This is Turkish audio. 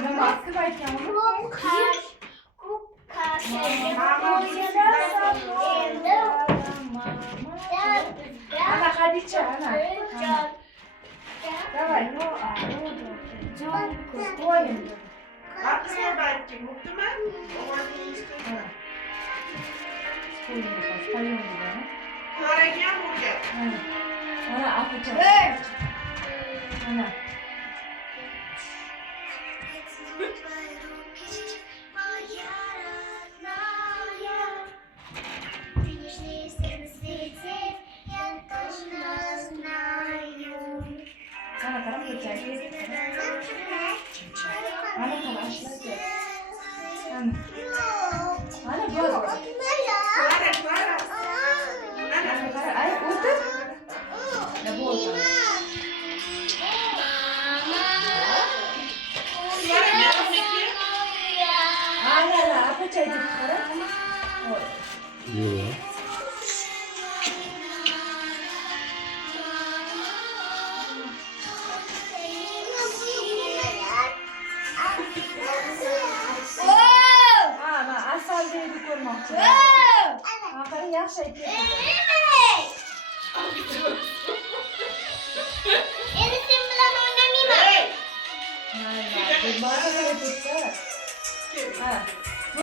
Mama открывайте яму. Ana Khadija, ana. Давай. Коем. Открывайте, мутма. Споем, да? Дорогие будет. Ana atacağım. Ana. Ana karam geçer. Ana kalaşlar. Ana. Ana gör. Клара, Клара. Ana kara. Ay otur. Ne bu oldu? Клара, мягкий. Ana ana atacağım kara. Yok. Ana asal diye bir koymak. Aferin yaxshi aytding. Эй! Mayli, bora ketdi. Ha.